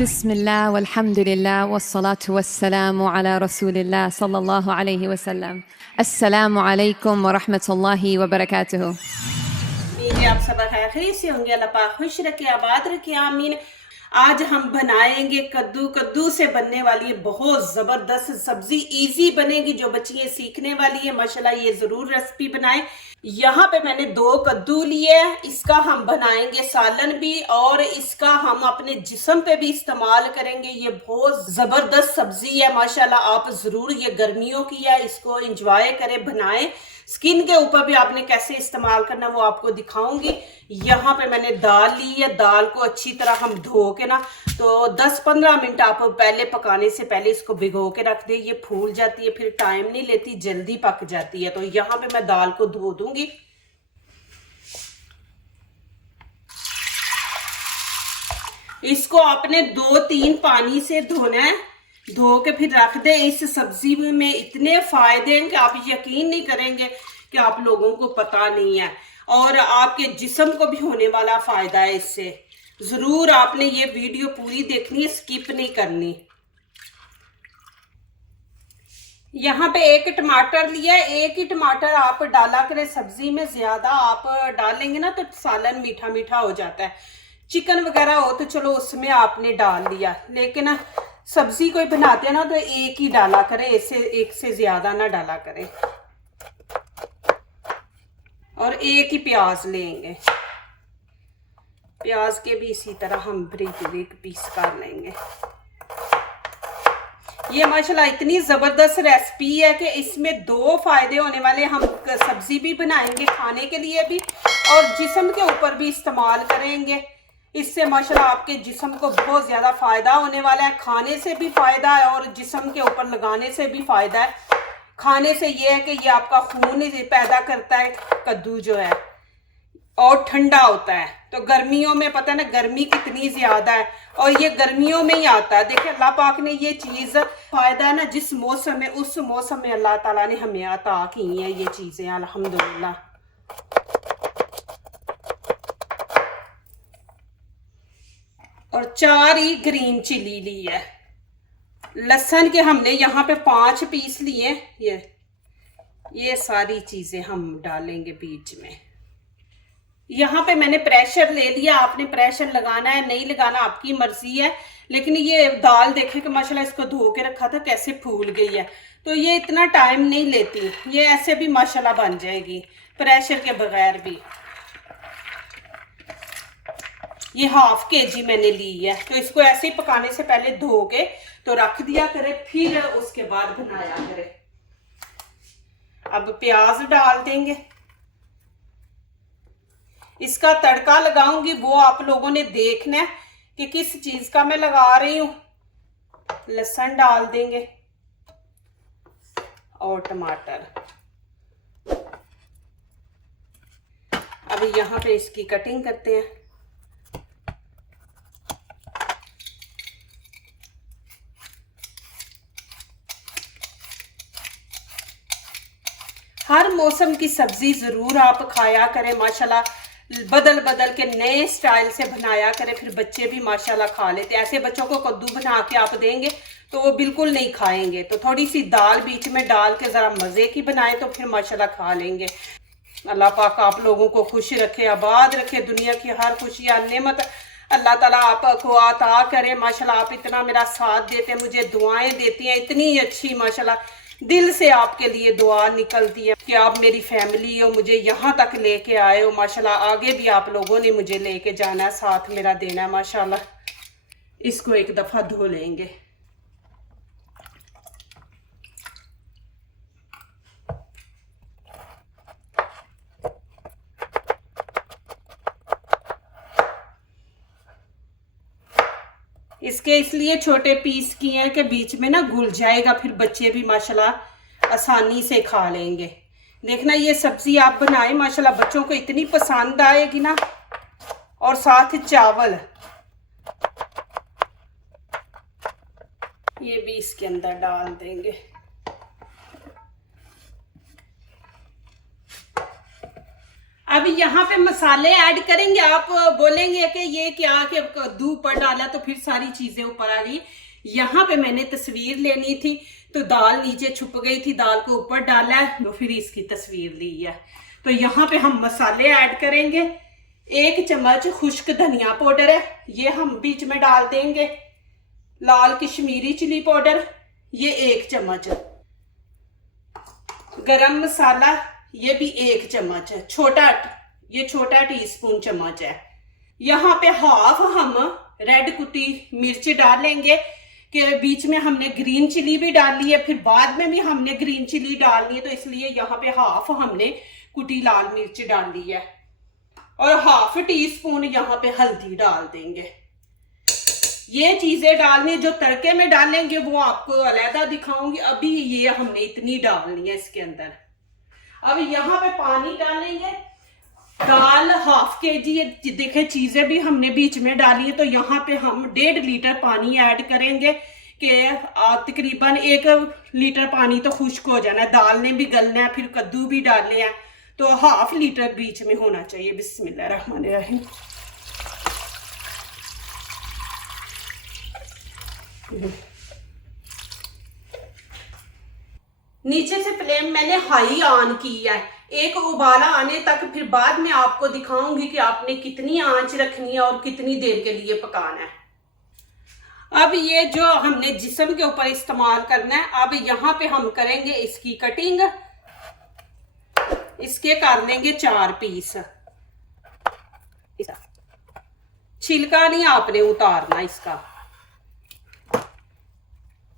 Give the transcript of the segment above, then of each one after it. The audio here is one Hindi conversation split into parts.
बिस्मिल्लाह वल्हम्दुलिल्लाह वस्सलातु वस्सलामु अला रसूलिल्लाह सल्लल्लाहु अलैहि वसल्लम। अस्सलामु अलैकुम व रहमतुल्लाहि व बरकातुहू। मेरे आप सब खैरियत से होंगे, अल्लाह पाक खुश रखे, आबाद रखे, आमीन। आज हम बनाएंगे कद्दू से बनने वाली है बहुत ज़बरदस्त सब्जी, इजी बनेगी, जो बच्चियां सीखने वाली है माशाल्लाह ये ज़रूर रेसिपी बनाएं। यहाँ पे मैंने 2 कद्दू लिए हैं, इसका हम बनाएंगे सालन भी और इसका हम अपने जिस्म पे भी इस्तेमाल करेंगे। ये बहुत ज़बरदस्त सब्जी है माशाल्लाह, आप ज़रूर, ये गर्मियों की है, इसको इंजॉय करें, बनाएं। स्किन के ऊपर भी आपने कैसे इस्तेमाल करना वो आपको दिखाऊंगी। यहाँ पे मैंने दाल ली है, दाल को अच्छी तरह हम धो के ना तो 10-15 मिनट आप पहले पकाने से पहले इसको भिगो के रख दे, ये फूल जाती है, फिर टाइम नहीं लेती, जल्दी पक जाती है। तो यहाँ पे मैं दाल को धो दूंगी। इसको आपने 2-3 पानी से धोना है, धो के फिर रख दे। इस सब्जी में इतने फायदे हैं कि आप यकीन नहीं करेंगे कि आप लोगों को पता नहीं है, और आपके जिस्म को भी होने वाला फायदा है इससे। जरूर आपने ये वीडियो पूरी देखनी है, स्किप नहीं करनी। यहाँ पे 1 टमाटर लिया है, 1 ही टमाटर आप डाला करें सब्जी में, ज्यादा आप डालेंगे ना तो सालन मीठा मीठा हो जाता है। चिकन वगैरह हो तो चलो उसमें आपने डाल लिया, लेकिन सब्जी कोई बनाते हैं ना तो 1 ही डाला करें, इससे 1 से ज्यादा ना डाला करें। और 1 ही प्याज लेंगे, प्याज के भी इसी तरह हम बारीक बारीक पीस कर लेंगे। ये माशाल्लाह इतनी ज़बरदस्त रेसिपी है कि इसमें 2 फायदे होने वाले। हम सब्जी भी बनाएंगे खाने के लिए भी और जिस्म के ऊपर भी इस्तेमाल करेंगे। इससे माशाल्लाह आपके जिस्म को बहुत ज़्यादा फ़ायदा होने वाला है। खाने से भी फ़ायदा है और जिस्म के ऊपर लगाने से भी फ़ायदा है। खाने से ये है कि ये आपका खून पैदा करता है कद्दू जो है, और ठंडा होता है। तो गर्मियों में पता है ना गर्मी कितनी ज़्यादा है, और ये गर्मियों में ही आता है। देखिए अल्लाह पाक ने ये चीज़ फ़ायदा है ना, जिस मौसम में उस मौसम में अल्लाह ताला ने हमें अता की हैं ये चीज़ें, अल्हम्दुलिल्लाह। और 4 ही ग्रीन चिली ली है। लहसुन के हमने यहाँ पे 5 पीस लिए। ये सारी चीजें हम डालेंगे बीच में। यहाँ पे मैंने प्रेशर ले लिया, आपने प्रेशर लगाना है नहीं लगाना आपकी मर्जी है। लेकिन ये दाल देखें कि माशाल्लाह इसको धो के रखा था कैसे फूल गई है, तो ये इतना टाइम नहीं लेती, ये ऐसे भी माशाल्लाह बन जाएगी प्रेशर के बगैर भी। ये 1/2 kg मैंने ली है, तो इसको ऐसे ही पकाने से पहले धो के तो रख दिया करे, फिर उसके बाद बनाया करे। अब प्याज डाल देंगे, इसका तड़का लगाऊंगी वो आप लोगों ने देखना है कि किस चीज का मैं लगा रही हूं। लहसुन डाल देंगे और टमाटर। अब यहाँ पे इसकी कटिंग करते हैं। हर मौसम की सब्जी जरूर आप खाया करें माशाल्लाह, बदल बदल के नए स्टाइल से बनाया करें, फिर बच्चे भी माशाल्लाह खा लेते। ऐसे बच्चों को कद्दू बना के आप देंगे तो वो बिल्कुल नहीं खाएंगे, तो थोड़ी सी दाल बीच में डाल के ज़रा मज़े की बनाए तो फिर माशाल्लाह खा लेंगे। अल्लाह पाक आप लोगों को खुश रखे, आबाद रखे, दुनिया की हर खुशी या नेमत अल्लाह ताला आपको अता करे। माशाल्लाह आप इतना मेरा साथ देते हैं, मुझे दुआएं देती हैं इतनी अच्छी, माशाल्लाह दिल से आपके लिए दुआ निकलती है कि आप मेरी फैमिली हो, मुझे यहाँ तक लेके आए हो। माशाल्लाह आगे भी आप लोगों ने मुझे लेके जाना है, साथ मेरा देना है माशाल्लाह। इसको एक दफ़ा धो लेंगे। इसके इसलिए छोटे पीस किए हैं कि बीच में ना घुल जाएगा, फिर बच्चे भी माशाल्लाह आसानी से खा लेंगे। देखना ये सब्जी आप बनाएं माशाल्लाह बच्चों को इतनी पसंद आएगी ना, और साथ चावल ये भी इसके अंदर डाल देंगे। अब यहाँ पे मसाले ऐड करेंगे। आप बोलेंगे कि ये क्या कि कद्दू ऊपर डाला तो फिर सारी चीजें ऊपर आ गई। यहाँ पे मैंने तस्वीर लेनी थी तो दाल नीचे छुप गई थी, दाल को ऊपर डाला है तो फिर इसकी तस्वीर ली है। तो यहाँ पे हम मसाले ऐड करेंगे। 1 चम्मच खुश्क धनिया पाउडर है, ये हम बीच में डाल देंगे। लाल कश्मीरी चिली पाउडर ये 1 चम्मच। गरम मसाला ये भी 1 चम्मच है, छोटा टीस्पून चम्मच है। यहाँ पे हाफ हम रेड कुटी मिर्च डालेंगे कि बीच में हमने ग्रीन चिली भी डाली है, फिर बाद में भी हमने ग्रीन चिली डालनी है, तो इसलिए यहाँ पे हाफ हमने कुटी लाल मिर्च डाली है। और हाफ टी-स्पून यहाँ पे हल्दी डाल देंगे। ये चीजें डालनी, जो तड़के में डालेंगे वो आपको अलहदा दिखाऊंगी, अभी ये हमने इतनी डालनी है इसके अंदर। अब यहाँ पे पानी डालेंगे। दाल हाफ केजी, देखे चीजें भी हमने बीच में डाली है, तो यहाँ पे हम 1.5 लीटर पानी ऐड करेंगे कि तकरीबन 1 लीटर पानी तो खुश्क हो जाना है, दाल ने भी गलना है, फिर कद्दू भी डालने हैं, तो हाफ लीटर बीच में होना चाहिए। बिस्मिल्लाहिर्रहमानिर्रहीम। नीचे से फ्लेम मैंने हाई ऑन की है, एक उबाला आने तक, फिर बाद में आपको दिखाऊंगी कि आपने कितनी आंच रखनी है और कितनी देर के लिए पकाना है। अब ये जो हमने जिस्म के ऊपर इस्तेमाल करना है, अब यहाँ पे हम करेंगे इसकी कटिंग। इसके कर लेंगे 4 पीस। छिलका नहीं आपने उतारना इसका,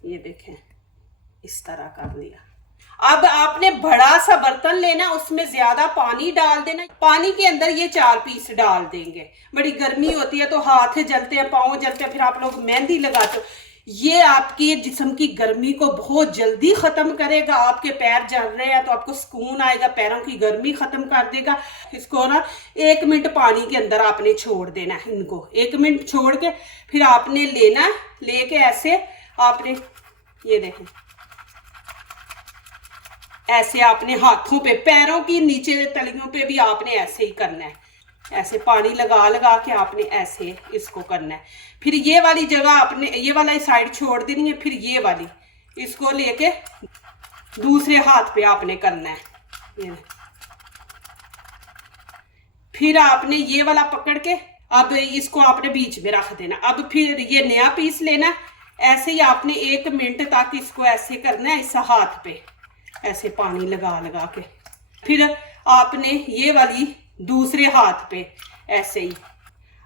ये देखें इस तरह कर लिया। अब आपने बड़ा सा बर्तन लेना, उसमें ज्यादा पानी डाल देना। पानी के अंदर ये 4 पीस डाल देंगे। बड़ी गर्मी होती है तो हाथ जलते हैं, पाँव जलते हैं, फिर आप लोग मेहंदी लगाते हो। ये आपकी जिस्म की गर्मी को बहुत जल्दी खत्म करेगा। आपके पैर जल रहे हैं तो आपको सुकून आएगा, पैरों की गर्मी खत्म कर देगा। इसको ना 1 मिनट पानी के अंदर आपने छोड़ देना है। इनको 1 मिनट छोड़ के फिर आपने लेना, लेके ऐसे आपने ये देखें, ऐसे आपने हाथों पे, पैरों की नीचे तलियों पे भी आपने ऐसे ही करना है। ऐसे पानी लगा लगा के आपने ऐसे इसको करना है। फिर ये वाली जगह आपने, ये वाला साइड छोड़ देनी है, फिर ये वाली इसको लेके दूसरे हाथ पे आपने करना है। ये फिर आपने ये वाला पकड़ के अब इसको आपने बीच में रख देना। अब फिर ये नया पीस लेना, ऐसे ही आपने 1 मिनट तक इसको ऐसे करना है, इस हाथ पे ऐसे पानी लगा लगा के। फिर आपने ये वाली दूसरे हाथ पे ऐसे ही।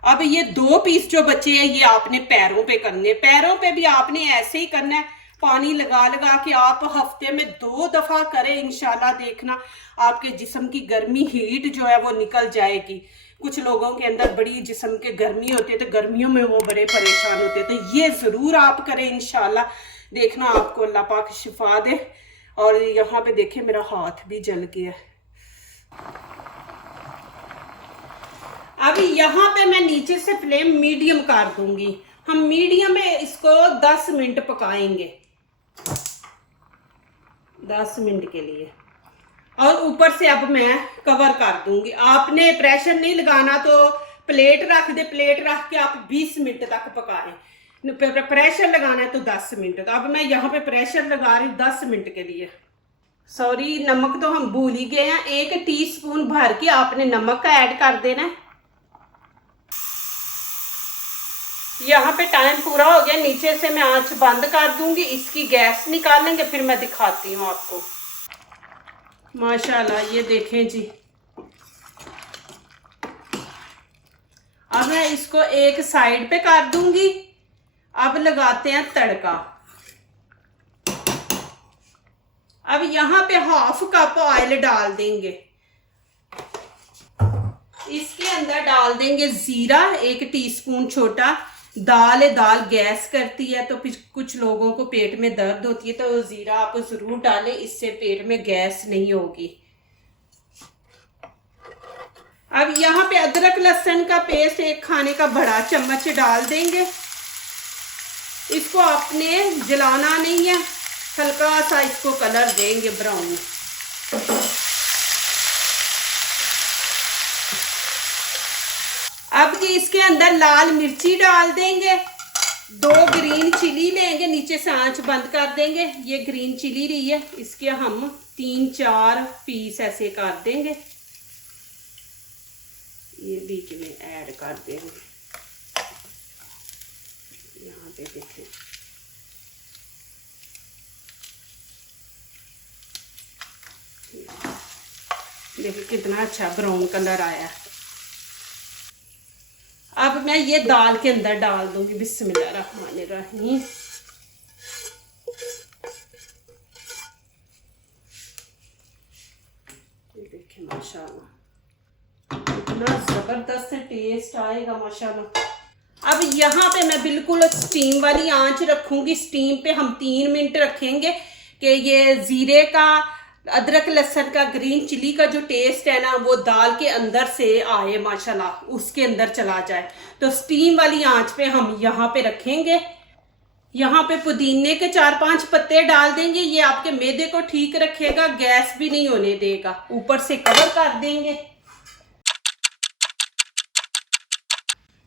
अब ये 2 पीस जो बचे हैं ये आपने पैरों पे करने, पैरों पे भी आपने ऐसे ही करना है, पानी लगा लगा के। आप हफ्ते में 2 दफा करें, इंशाल्लाह देखना आपके जिस्म की गर्मी, हीट जो है वो निकल जाएगी। कुछ लोगों के अंदर बड़ी जिस्म के गर्मी होती है तो गर्मियों में वो बड़े परेशान होते हैं, तो ये जरूर आप करें, इंशाल्लाह देखना आपको अल्लाह पाक शिफा दे। और यहाँ पे देखे मेरा हाथ भी जल गया। अभी यहाँ पे मैं नीचे से फ्लेम मीडियम कर दूंगी। हम मीडियम में इसको 10 मिनट पकाएंगे, 10 मिनट के लिए। और ऊपर से अब मैं कवर कर दूंगी। आपने प्रेशर नहीं लगाना तो प्लेट रख दे, प्लेट रख के आप 20 मिनट तक पकाएं। प्रेशर लगाना है तो 10 मिनट। तो अब मैं यहाँ पे प्रेशर लगा रही हूँ 10 मिनट के लिए। सॉरी, नमक तो हम भूल ही गए हैं। 1 टीस्पून भर के आपने नमक का ऐड कर देना है। यहाँ पे टाइम पूरा हो गया, नीचे से मैं आंच बंद कर दूंगी, इसकी गैस निकालेंगे, फिर मैं दिखाती हूँ आपको। माशाल्लाह ये देखें जी। अब मैं इसको एक साइड पे कर दूंगी। अब लगाते हैं तड़का। अब यहाँ पे हाफ कप ऑयल डाल देंगे। इसके अंदर डाल देंगे जीरा 1 टीस्पून छोटा। दाल गैस करती है तो कुछ लोगों को पेट में दर्द होती है, तो जीरा आप जरूर डालें, इससे पेट में गैस नहीं होगी। अब यहाँ पे अदरक लहसुन का पेस्ट 1 खाने का बड़ा चम्मच डाल देंगे। इसको आपने जलाना नहीं है, हल्का सा इसको कलर देंगे ब्राउन। अब जी इसके अंदर लाल मिर्ची डाल देंगे, 2 ग्रीन चिली लेंगे, नीचे से आंच बंद कर देंगे। ये ग्रीन चिली रही है, इसके हम 3-4 पीस ऐसे कर देंगे, ये बीच में ऐड कर देंगे। यहाँ पे देखें, देखिए कितना अच्छा ब्राउन कलर आया। अब मैं ये दाल के अंदर डाल दूंगी, बिस्मिल्लाहिर्रहमानिर्रहीम। देखिए माशाल्लाह इतना जबरदस्त टेस्ट आएगा माशाल्लाह। अब यहाँ पे मैं बिल्कुल स्टीम वाली आंच रखूंगी। स्टीम पे हम 3 मिनट रखेंगे कि ये जीरे का, अदरक लहसुन का, ग्रीन चिली का जो टेस्ट है ना वो दाल के अंदर से आए माशाल्लाह, उसके अंदर चला जाए। तो स्टीम वाली आंच पे हम यहाँ पे रखेंगे। यहाँ पे पुदीने के 4-5 पत्ते डाल देंगे, ये आपके मैदे को ठीक रखेगा, गैस भी नहीं होने देगा। ऊपर से कवर कर देंगे।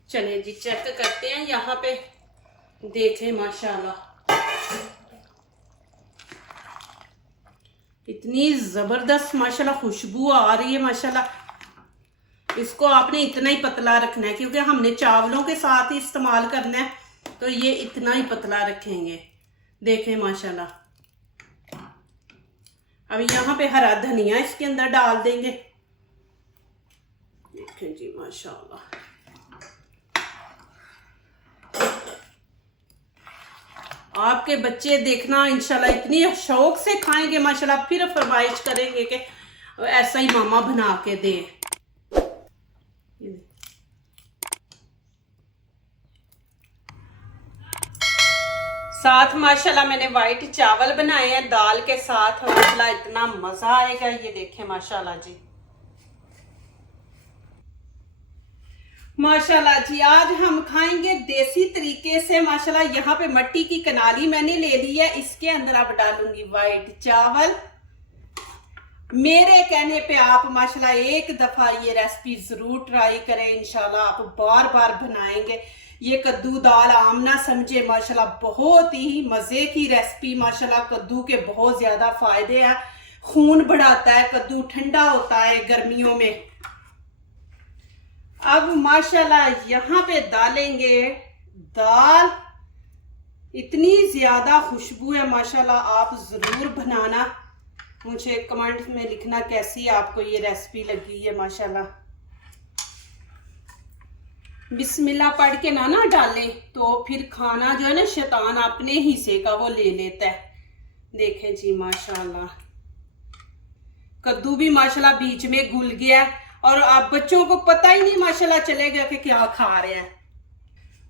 चलिए जी चेक करते हैं, यहाँ पे देखें माशाल्लाह इतनी जबरदस्त माशाल्लाह खुशबू आ रही है माशाल्लाह। इसको आपने इतना ही पतला रखना है क्योंकि हमने चावलों के साथ ही इस्तेमाल करना है, तो ये इतना ही पतला रखेंगे। देखें माशाल्लाह। अब यहाँ पे हरा धनिया इसके अंदर डाल देंगे। देखें जी माशाल्लाह आपके बच्चे देखना इंशाल्लाह इतनी शौक से खाएंगे माशाल्लाह, फिर फरमाइश करेंगे कि ऐसा ही मामा बना के दे। साथ माशाल्लाह मैंने वाइट चावल बनाए हैं दाल के साथ, माशाल्लाह इतना मजा आएगा। ये देखें माशाल्लाह जी, माशाल्लाह जी आज हम खाएंगे देसी तरीके से माशाल्लाह। यहाँ पे मट्टी की कनाली मैंने ले ली है, इसके अंदर अब डालूंगी वाइट चावल। मेरे कहने पे आप माशाल्लाह एक दफा ये रेसिपी जरूर ट्राई करें, इंशाल्लाह आप बार बार बनाएंगे। ये कद्दू दाल आम ना समझे माशाल्लाह, बहुत ही मजे की रेसिपी माशाल्लाह। कद्दू के बहुत ज्यादा फायदे हैं, खून बढ़ाता है कद्दू, ठंडा होता है गर्मियों में। अब माशाल्लाह यहाँ पे डालेंगे दाल, इतनी ज्यादा खुशबू है माशाल्लाह। आप जरूर बनाना, मुझे कमेंट में लिखना कैसी आपको ये रेसिपी लगी है माशाल्लाह। बिस्मिल्लाह पढ़ के ना डालें तो फिर खाना जो है ना शैतान अपने हिस्से का वो ले लेता है। देखें जी माशाल्लाह कद्दू भी माशाल्लाह बीच में घुल गया और आप बच्चों को पता ही नहीं माशाल्लाह चलेगा कि क्या खा रहे हैं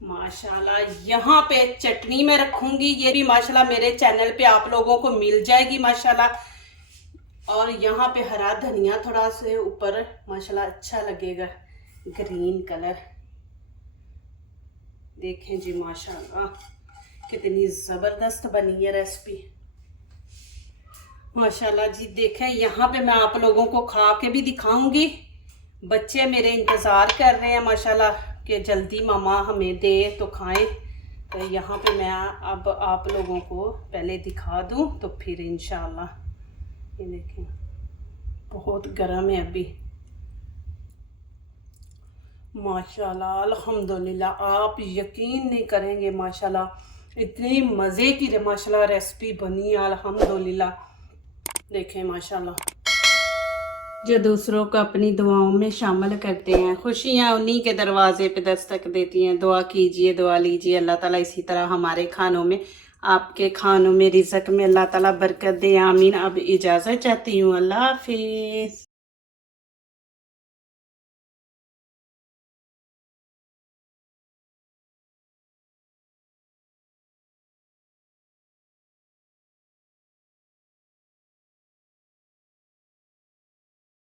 माशाल्लाह। यहाँ पे चटनी मैं रखूंगी, ये भी माशाल्लाह मेरे चैनल पे आप लोगों को मिल जाएगी माशाल्लाह। और यहाँ पे हरा धनिया थोड़ा से ऊपर माशाल्लाह अच्छा लगेगा, ग्रीन कलर। देखें जी माशाल्लाह कितनी जबरदस्त बनी है रेसिपी माशाल्लाह जी। देखें यहाँ पे मैं आप लोगों को खा के भी दिखाऊंगी। बच्चे मेरे इंतज़ार कर रहे हैं माशाल्लाह कि जल्दी मामा हमें दे तो खाएं। तो यहाँ पे मैं अब आप लोगों को पहले दिखा दूँ तो फिर इंशाल्लाह। ये देखें बहुत गर्म है अभी माशाल्लाह अल्हम्दुलिल्लाह। आप यकीन नहीं करेंगे माशाल्लाह इतनी मज़े की माशाल्लाह रेसिपी बनी है अल्हम्दुलिल्लाह। देखें माशाल्लाह जो दूसरों को अपनी दुआओं में शामिल करते हैं, खुशियाँ उन्हीं के दरवाजे पे दस्तक देती हैं। दुआ कीजिए, दुआ लीजिए, अल्लाह ताला इसी तरह हमारे खानों में, आपके खानों में, रिज़्क़ में अल्लाह ताला बरकत दे, आमीन। अब इजाज़त चाहती हूँ, अल्लाह हाफिज़।